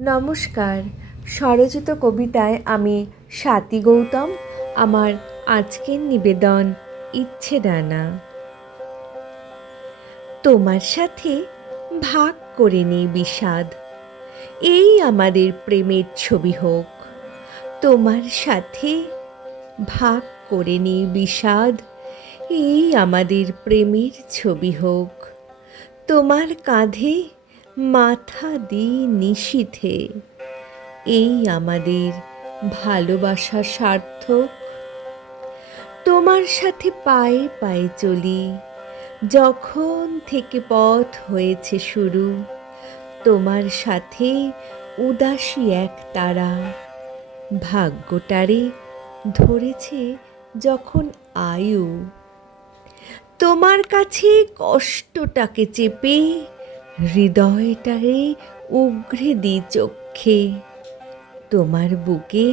নমস্কার। স্বরচিত কবিতায় আমি স্বাতী গৌতম। আমার আজকের নিবেদন ইচ্ছে ডানা। তোমার সাথে ভাগ করে নেই বিষাদ, এই আমাদের প্রেমের ছবি হোক। তোমার সাথে ভাগ করে নেই বিষাদ, এই আমাদের প্রেমের ছবি হোক। তোমার কাঁধে মাথা দিই নিশীথে, এই আমাদের ভালোবাসা সার্থক। তোমার সাথে পায়ে পায়ে চলি, যখন থেকে পথ হয়েছে শুরু। তোমার সাথে উদাসী এক তারা, ভাগ্যটারে ধরেছে যখন আয়ু। তোমার কাছে কষ্টটাকে চেপে, হৃদয়টারে উগরে দিই চক্ষে। তোমার বুকে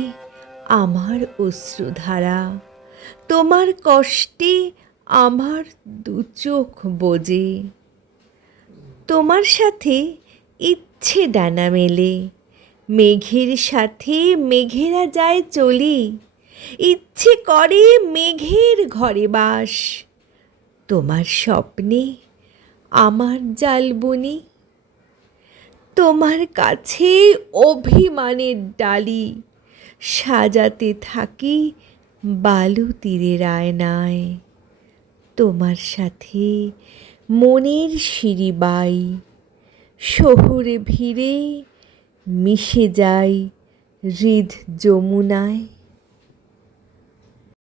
আমার অশ্রুধারা, তোমার কষ্টে আমার দু চোখ বোজে। তোমার সাথে ইচ্ছে ডানা মেলে, মেঘের সাথে মেঘেরা যায় চলি। ইচ্ছে করে মেঘের ঘরে বাস, তোমার স্বপ্নে আমার জাল বুনি। তোমার কাছে অভিমানের ডালি, সাজাতে থাকি বালু তীরের আয়নায়। তোমার সাথে মনের সিঁড়ি বাই, শহুরে ভিড়ে মিশে যাই হৃদ যমুনায়।